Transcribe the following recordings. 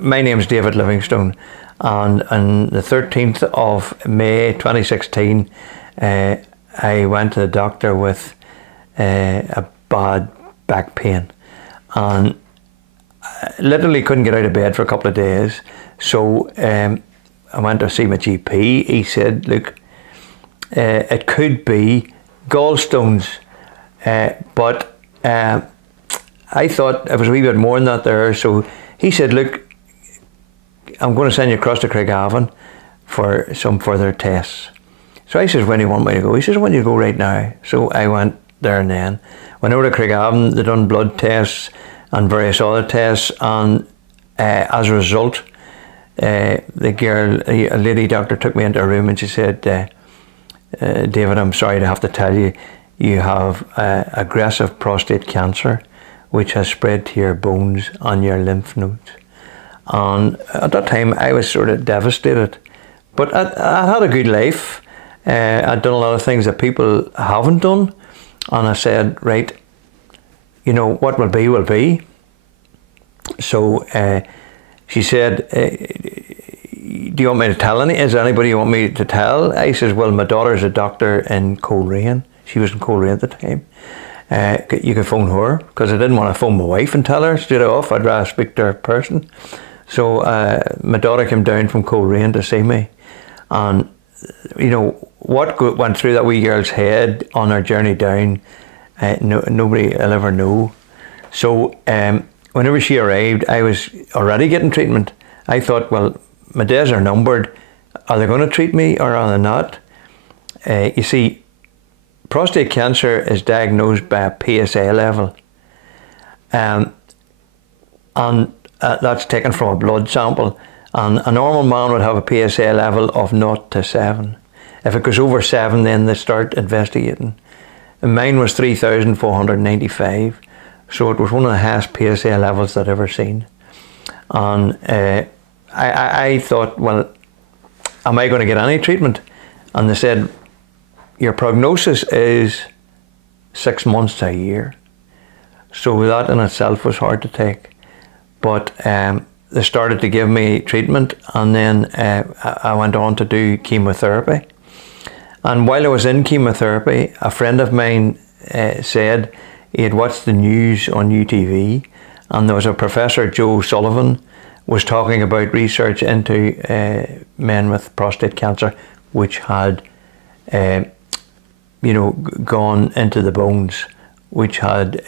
My name's David Livingstone, and on the 13th of May 2016 I went to the doctor with a bad back pain, and I literally couldn't get out of bed for a couple of days. So I went to see my GP. He said, look, it could be gallstones, but I thought it was a wee bit more than that there. So he said, look, I'm going to send you across to Caravan for some further tests. So I said, when do you want me to go? He says, when do you go right now? So I went there and then. Went over to Caravan, they done blood tests and various other tests, and as a result, a lady doctor took me into a room and she said, David, I'm sorry to have to tell you, you have aggressive prostate cancer, which has spread to your bones and your lymph nodes. And at that time I was sort of devastated, but I had a good life. I'd done a lot of things that people haven't done, and I said, right, you know, what will be will be. So she said, do you want me to tell is there anybody you want me to tell? I says, well, my daughter's a doctor in Coleraine. She was in Coleraine at the time. You could phone her, because I didn't want to phone my wife and tell her straight off. I'd rather speak to her in person. So my daughter came down from Coleraine to see me, and you know what went through that wee girl's head on her journey down, nobody will ever know. So whenever she arrived, I was already getting treatment. I thought, well, my days are numbered. Are they going to treat me or are they not? You see, prostate cancer is diagnosed by a PSA level, and that's taken from a blood sample, and a normal man would have a PSA level of 0 to 7. If it goes over 7, then they start investigating. And mine was 3,495, so it was one of the highest PSA levels I'd ever seen. And I thought, well, am I going to get any treatment? And they said, your prognosis is 6 months to a year. So that in itself was hard to take. But they started to give me treatment, and then I went on to do chemotherapy. And while I was in chemotherapy, a friend of mine said he had watched the news on UTV, and there was a Professor Joe Sullivan was talking about research into men with prostate cancer, which had gone into the bones, which had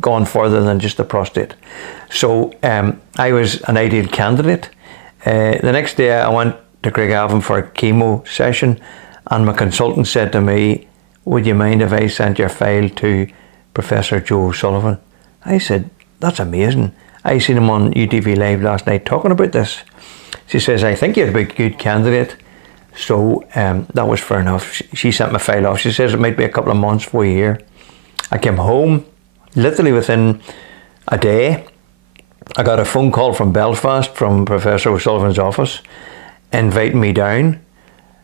gone further than just the prostate. So I was an ideal candidate. The next day I went to Craigavon for a chemo session, and my consultant said to me, would you mind if I sent your file to Professor Joe Sullivan? I said, that's amazing. I seen him on UTV Live last night talking about this. She says, I think you'd be a good candidate. So that was fair enough. She sent my file off. She says it might be a couple of months before you hear. I came home, literally within a day. I got a phone call from Belfast from Professor O'Sullivan's office inviting me down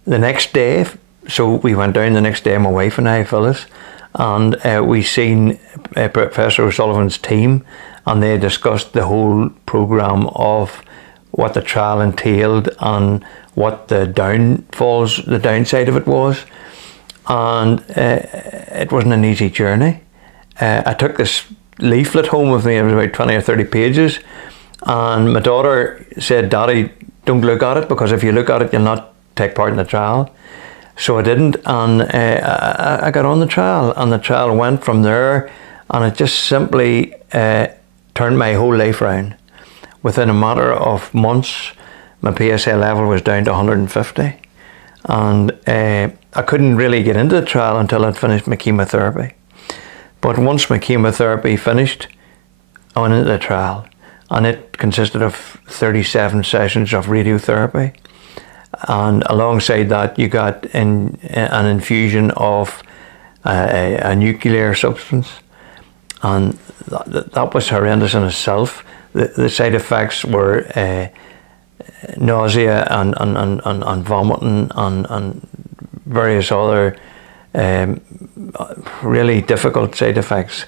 the next day. So we went down the next day, my wife and I, Phyllis, and we seen Professor O'Sullivan's team, and they discussed the whole programme of what the trial entailed and what the downside of it was. And it wasn't an easy journey. I took this leaflet home with me. It was about 20 or 30 pages, and my daughter said, Daddy, don't look at it, because if you look at it you'll not take part in the trial. So I didn't, and I got on the trial, and the trial went from there, and it just simply turned my whole life around. Within a matter of months my PSA level was down to 150, and I couldn't really get into the trial until I'd finished my chemotherapy. But once my chemotherapy finished, I went into the trial, and it consisted of 37 sessions of radiotherapy, and alongside that you got an infusion of a nuclear substance, and that was horrendous in itself. The side effects were nausea and vomiting and various other really difficult side effects.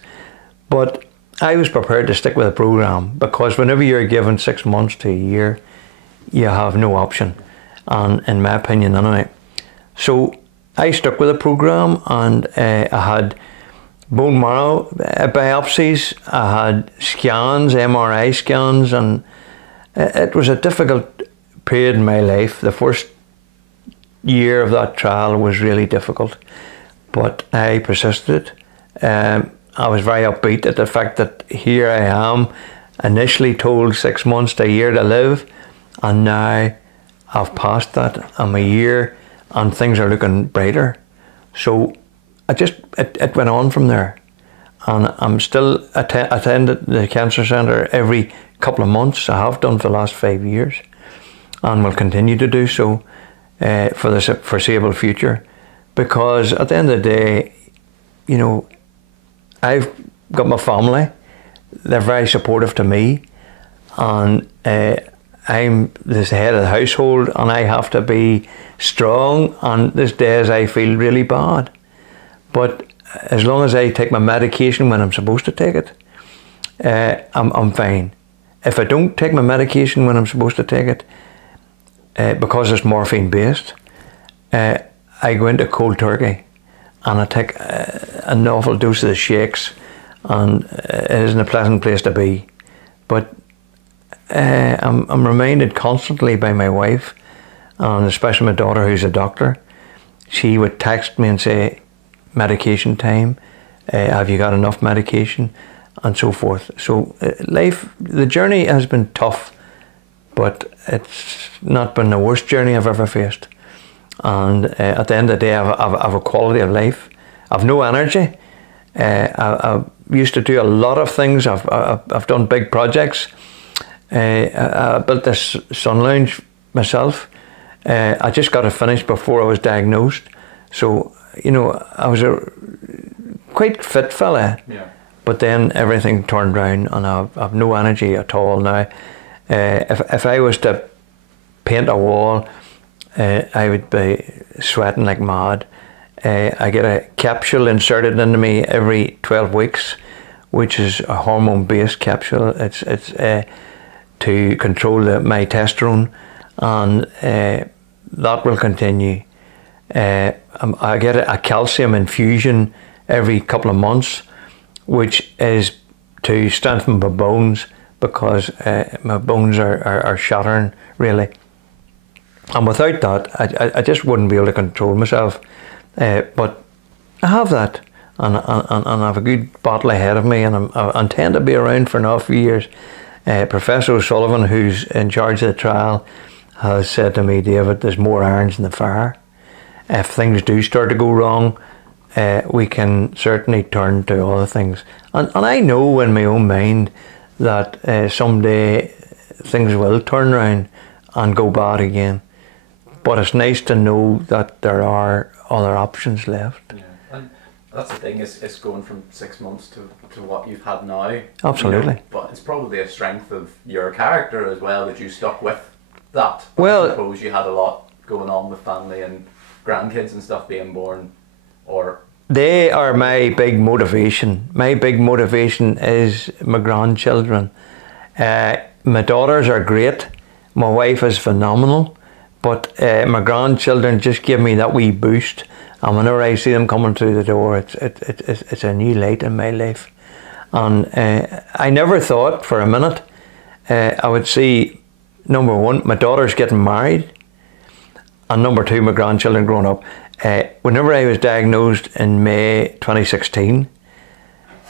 But I was prepared to stick with the programme, because whenever you're given 6 months to a year, you have no option, and in my opinion anyway. So I stuck with the programme, and I had bone marrow biopsies, I had scans, MRI scans, and it was a difficult period in my life. The first year of that trial was really difficult, but I persisted. I was very upbeat at the fact that here I am, initially told 6 months to a year to live, and now I've passed that. I'm a year and things are looking brighter. So it went on from there, and I'm still attended the cancer centre every couple of months. I have done for the last 5 years, and will continue to do so for the foreseeable future, because at the end of the day, you know, I've got my family. They're very supportive to me, and I'm the head of the household, and I have to be strong, and there's days I feel really bad, but as long as I take my medication when I'm supposed to take it, I'm fine. If I don't take my medication when I'm supposed to take it, because it's morphine based, I go into cold turkey, and I take an awful dose of the shakes, and it isn't a pleasant place to be. But I'm reminded constantly by my wife, and especially my daughter, who's a doctor. She would text me and say, medication time, have you got enough medication, and so forth. So life, the journey has been tough, but it's not been the worst journey I've ever faced. And at the end of the day, I've a quality of life. I've no energy. I used to do a lot of things. I've done big projects. I built this sun lounge myself. I just got it finished before I was diagnosed. So, you know, I was a quite fit fella. Yeah. But then everything turned around, and I've no energy at all now. If I was to paint a wall, I would be sweating like mad. I get a capsule inserted into me every 12 weeks, which is a hormone-based capsule. It's to control my testosterone, and that will continue. I get a calcium infusion every couple of months, which is to strengthen my bones, because my bones are shattering, really. And without that, I just wouldn't be able to control myself. But I have that, and I have a good battle ahead of me, and I intend to be around for another few years. Professor O'Sullivan, who's in charge of the trial, has said to me, David, there's more irons in the fire. If things do start to go wrong, we can certainly turn to other things. And I know in my own mind that someday things will turn around and go bad again. But it's nice to know that there are other options left. Yeah. And that's the thing, it's going from 6 months to what you've had now. Absolutely. You know, but it's probably a strength of your character as well that you stuck with that. Well, I suppose you had a lot going on with family and grandkids and stuff being born, or... They are my big motivation. My big motivation is my grandchildren. My daughters are great. My wife is phenomenal. But my grandchildren just give me that wee boost. And whenever I see them coming through the door, it's a new light in my life. And I never thought for a minute I would see, number one, my daughters getting married, and number two, my grandchildren growing up. Whenever I was diagnosed in May 2016,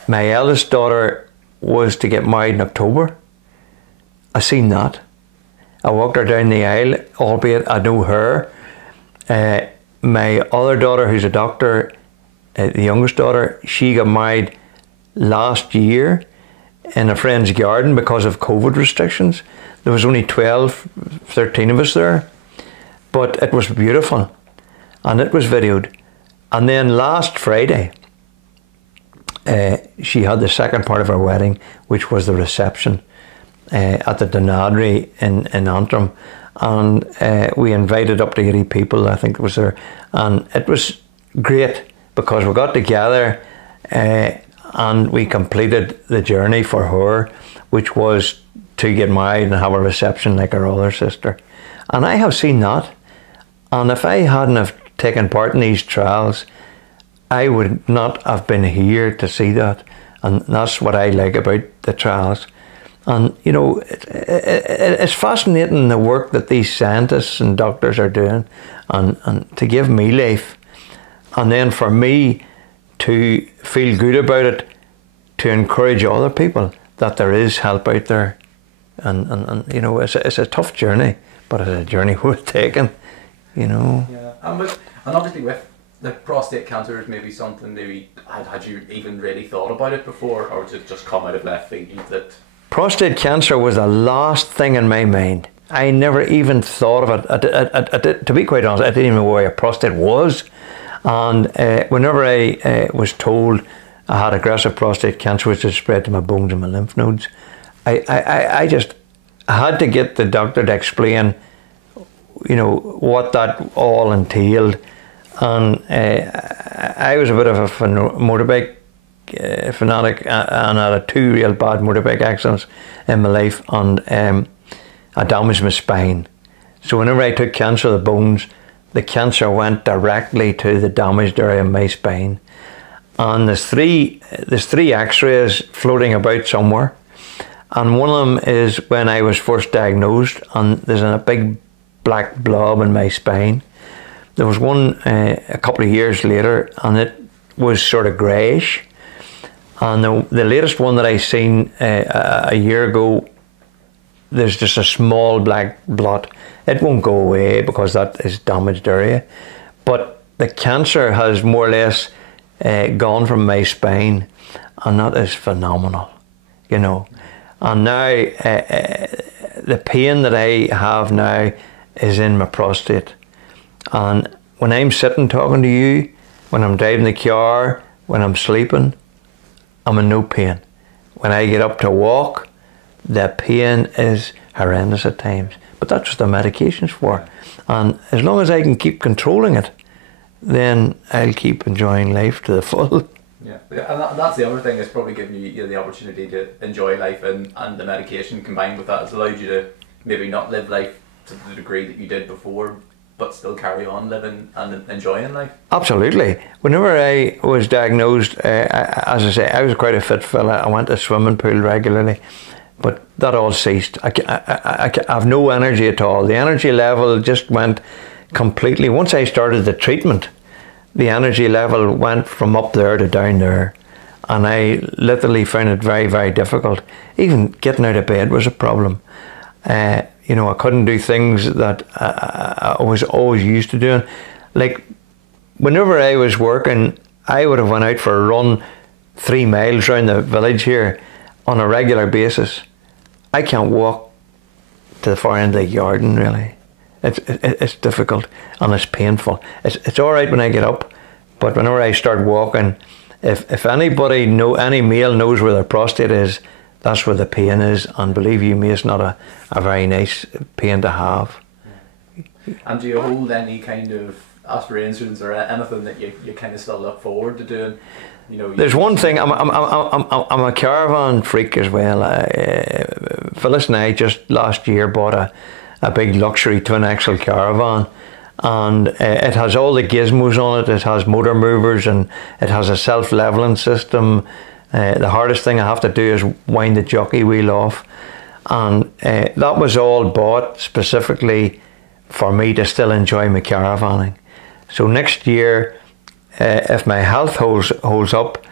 my eldest daughter was to get married in October. I seen that. I walked her down the aisle, albeit I know her. My other daughter, who's a doctor, the youngest daughter, she got married last year in a friend's garden because of COVID restrictions. There was only 12, 13 of us there, but it was beautiful, and it was videoed. And then last Friday, she had the second part of her wedding, which was the reception at the Denadry in Antrim, and we invited up to 80 people, I think it was there, and it was great because we got together and and we completed the journey for her, which was to get married and have a reception like her other sister. And I have seen that. And if I hadn't have taken part in these trials, I would not have been here to see that. And that's what I like about the trials. And, you know, it's fascinating the work that these scientists and doctors are doing, and to give me life. And then for me to feel good about it, to encourage other people that there is help out there. And you know, it's a tough journey, but it's a journey worth taking, you know. Yeah, and obviously with the prostate cancer is maybe something maybe, had you even really thought about it before, or did it just come out of left field that... Prostate cancer was the last thing in my mind. I never even thought of it. To be quite honest, I didn't even know where a prostate was. And whenever I was told I had aggressive prostate cancer, which had spread to my bones and my lymph nodes, I just had to get the doctor to explain, you know, what that all entailed. And I was a bit of a motorbike fanatic, and I had 2 real bad motorbike accidents in my life, and I damaged my spine. So whenever I took cancer of the bones, the cancer went directly to the damaged area of my spine. And there's three x-rays floating about somewhere, and one of them is when I was first diagnosed, and there's a big black blob in my spine. There was one a couple of years later, and it was sort of greyish. And the latest one that I seen a year ago, there's just a small black blot. It won't go away because that is damaged area. But the cancer has more or less gone from my spine, and that is phenomenal, you know. And now the pain that I have now is in my prostate. And when I'm sitting talking to you, when I'm driving the car, when I'm sleeping, I'm in no pain. When I get up to walk, the pain is horrendous at times. But that's what the medication's for. And as long as I can keep controlling it, then I'll keep enjoying life to the full. Yeah, and that's the other thing, is probably giving you the opportunity to enjoy life, and the medication combined with that has allowed you to maybe not live life to the degree that you did before, but still carry on living and enjoying life. Absolutely. Whenever I was diagnosed, as I say, I was quite a fit fella. I went to the swimming pool regularly, but that all ceased. I have no energy at all. The energy level just went completely. Once I started the treatment, the energy level went from up there to down there, and I literally found it very, very difficult. Even getting out of bed was a problem. You know, I couldn't do things that I was always used to doing. Like, whenever I was working, I would have went out for a run 3 miles around the village here on a regular basis. I can't walk to the far end of the garden, really. It's difficult, and it's painful. It's all right when I get up, but whenever I start walking, if anybody any male knows where their prostate is, that's where the pain is, and believe you me, it's not a very nice pain to have. And do you hold any kind of aspirations or anything that you kind of still look forward to doing? You know, there's one thing. I'm a caravan freak as well. Phyllis and I just last year bought a big luxury twin axle caravan, and it has all the gizmos on it. It has motor movers, and it has a self-leveling system. The hardest thing I have to do is wind the jockey wheel off, and that was all bought specifically for me to still enjoy my caravanning. So next year, if my health holds up,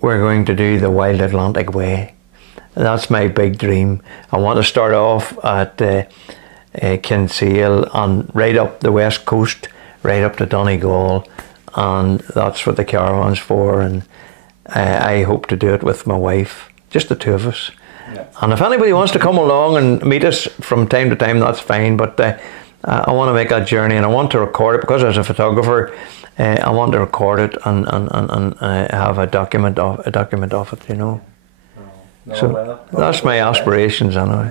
we're going to do the Wild Atlantic Way. That's my big dream. I want to start off at Kinsale and right up the west coast, right up to Donegal, and that's what the caravan's for. And I hope to do it with my wife, just the two of us. Yeah. And if anybody wants to come along and meet us from time to time, that's fine. But I want to make that journey, and I want to record it because as a photographer, I want to record it and have a document of it, you know. No, so well, that's my aspirations anyway.